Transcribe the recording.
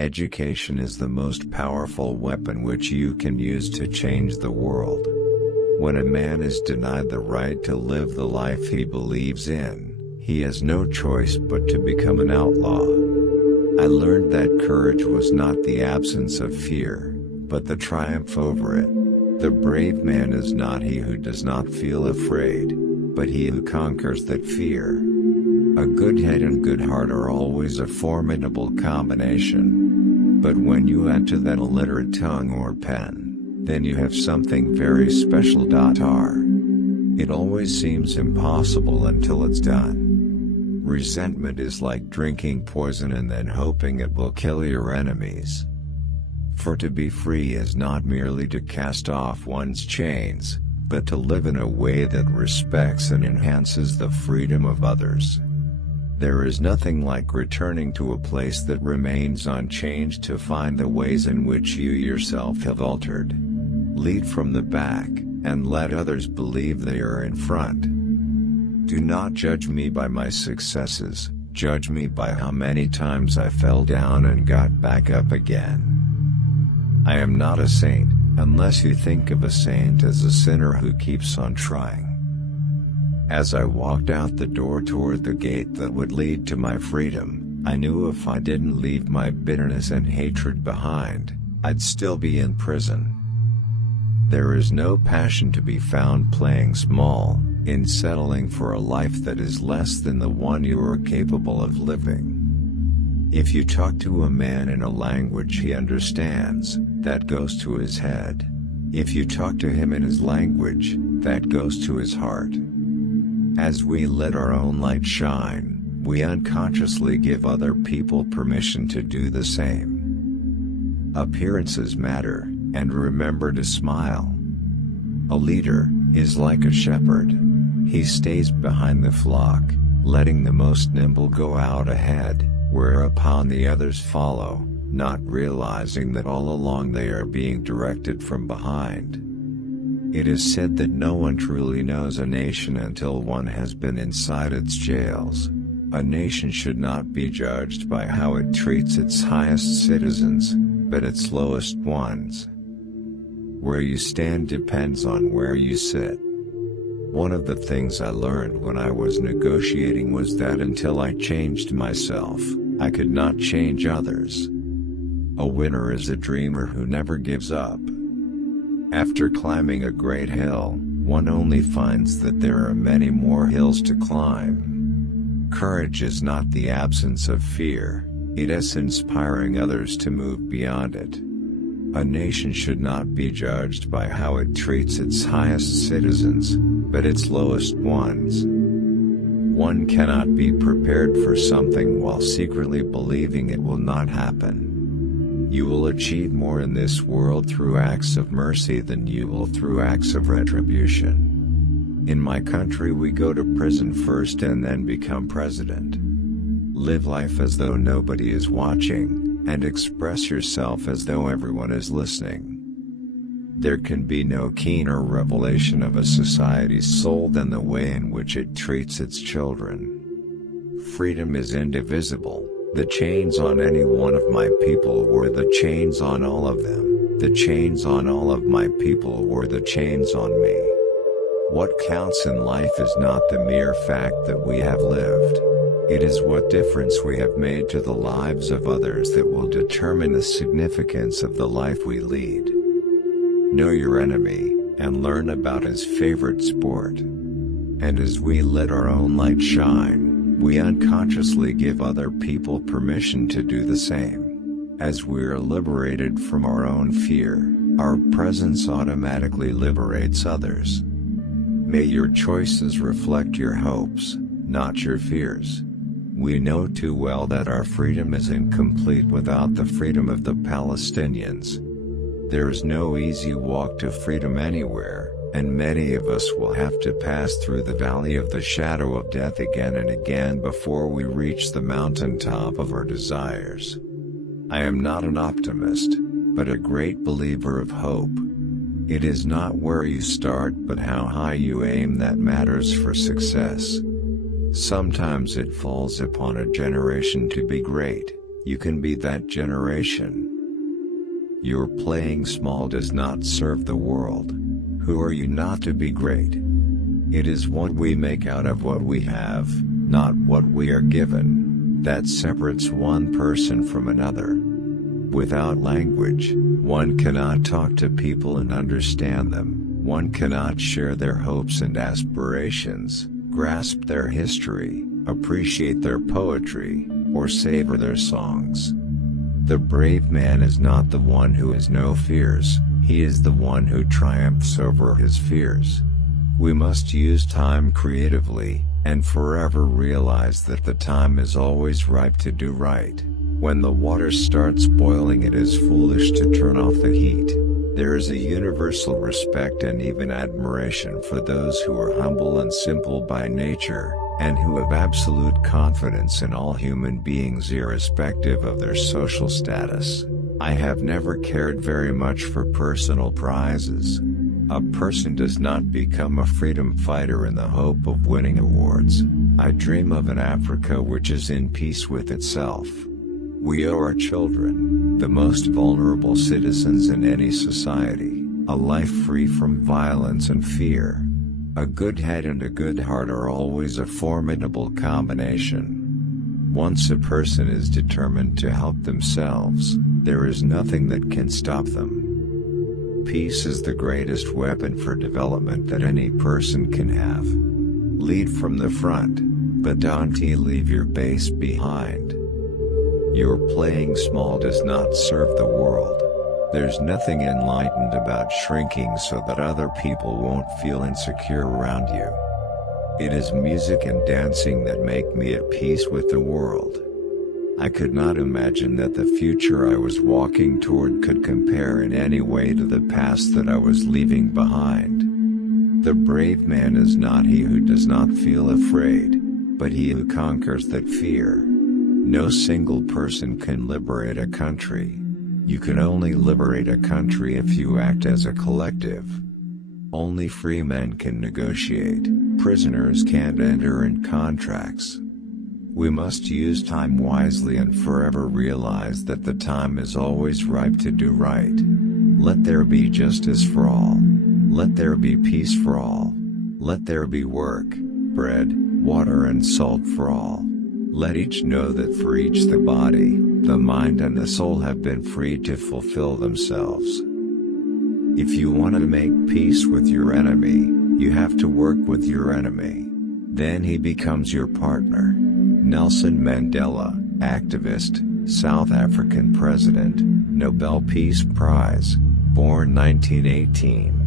Education is the most powerful weapon which you can use to change the world. When a man is denied the right to live the life he believes in, he has no choice but to become an outlaw. I learned that courage was not the absence of fear, but the triumph over it. The brave man is not he who does not feel afraid, but he who conquers that fear. A good head and good heart are always a formidable combination. But when you add to that a literate tongue or pen, then you have something very special. It always seems impossible until it's done. Resentment is like drinking poison and then hoping it will kill your enemies. For to be free is not merely to cast off one's chains, but to live in a way that respects and enhances the freedom of others. There is nothing like returning to a place that remains unchanged to find the ways in which you yourself have altered. Lead from the back, and let others believe they are in front. Do not judge me by my successes, judge me by how many times I fell down and got back up again. I am not a saint, unless you think of a saint as a sinner who keeps on trying. As I walked out the door toward the gate that would lead to my freedom, I knew if I didn't leave my bitterness and hatred behind, I'd still be in prison. There is no passion to be found playing small, in settling for a life that is less than the one you are capable of living. If you talk to a man in a language he understands, that goes to his head. If you talk to him in his language, that goes to his heart. As we let our own light shine, we unconsciously give other people permission to do the same. Appearances matter, and remember to smile. A leader is like a shepherd. He stays behind the flock, letting the most nimble go out ahead, whereupon the others follow, not realizing that all along they are being directed from behind. It is said that no one truly knows a nation until one has been inside its jails. A nation should not be judged by how it treats its highest citizens, but its lowest ones. Where you stand depends on where you sit. One of the things I learned when I was negotiating was that until I changed myself, I could not change others. A winner is a dreamer who never gives up. After climbing a great hill, one only finds that there are many more hills to climb. Courage is not the absence of fear, it is inspiring others to move beyond it. A nation should not be judged by how it treats its highest citizens, but its lowest ones. One cannot be prepared for something while secretly believing it will not happen. You will achieve more in this world through acts of mercy than you will through acts of retribution. In my country we go to prison first and then become president. Live life as though nobody is watching, and express yourself as though everyone is listening. There can be no keener revelation of a society's soul than the way in which it treats its children. Freedom is indivisible. The chains on any one of my people were the chains on all of them. The chains on all of my people were the chains on me. What counts in life is not the mere fact that we have lived. It is what difference we have made to the lives of others that will determine the significance of the life we lead. Know your enemy, and learn about his favorite sport. And as we let our own light shine, we unconsciously give other people permission to do the same. As we are liberated from our own fear, our presence automatically liberates others. May your choices reflect your hopes, not your fears. We know too well that our freedom is incomplete without the freedom of the Palestinians. There is no easy walk to freedom anywhere, and many of us will have to pass through the valley of the shadow of death again and again before we reach the mountaintop of our desires. I am not an optimist, but a great believer of hope. It is not where you start but how high you aim that matters for success. Sometimes it falls upon a generation to be great, You can be that generation. Your playing small does not serve the world. Who are you not to be great? It is what we make out of what we have, not what we are given, that separates one person from another. Without language, one cannot talk to people and understand them, one cannot share their hopes and aspirations, grasp their history, appreciate their poetry, or savor their songs. The brave man is not the one who has no fears, he is the one who triumphs over his fears. We must use time creatively, and forever realize that the time is always ripe to do right. When the water starts boiling, it is foolish to turn off the heat. There is a universal respect and even admiration for those who are humble and simple by nature, and who have absolute confidence in all human beings irrespective of their social status. I have never cared very much for personal prizes. A person does not become a freedom fighter in the hope of winning awards. I dream of an Africa which is in peace with itself. We owe our children, the most vulnerable citizens in any society, a life free from violence and fear. A good head and a good heart are always a formidable combination. Once a person is determined to help themselves, there is nothing that can stop them. Peace is the greatest weapon for development that any person can have. Lead from the front, but don't leave your base behind. Your playing small does not serve the world. There's nothing enlightened about shrinking so that other people won't feel insecure around you. It is music and dancing that make me at peace with the world. I could not imagine that the future I was walking toward could compare in any way to the past that I was leaving behind. The brave man is not he who does not feel afraid, but he who conquers that fear. No single person can liberate a country. You can only liberate a country if you act as a collective. Only free men can negotiate, prisoners can't enter in contracts. We must use time wisely and forever realize that the time is always ripe to do right. Let there be justice for all. Let there be peace for all. Let there be work, bread, water and salt for all. Let each know that for each the body, the mind and the soul have been freed to fulfill themselves. If you want to make peace with your enemy, you have to work with your enemy. Then he becomes your partner. Nelson Mandela, activist, South African president, Nobel Peace Prize, born 1918.